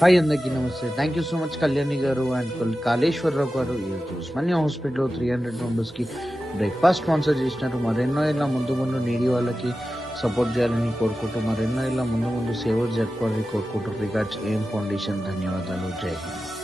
Hi అందరికీ నమస్తే. Thank you so much Kalyani గారు అండ్ కాళేశ్వరరావు గారు ఈరోజు ఉస్మానియా హాస్పిటల్లో 300 మెంబర్స్కి బ్రేక్ఫాస్ట్ స్పాన్సర్ చేసినారు. మరెన్నో ఇలా ముందు ముందు నీడి వాళ్ళకి సపోర్ట్ చేయాలని కోరుకుంటూ, మరెన్నో ఇలా ముందు ముందు సేవలు జరుపుకోవాలని కోరుకుంటూ రిగార్డ్స్ ఏఎం ఫౌండేషన్. ధన్యవాదాలు. జై హింద్.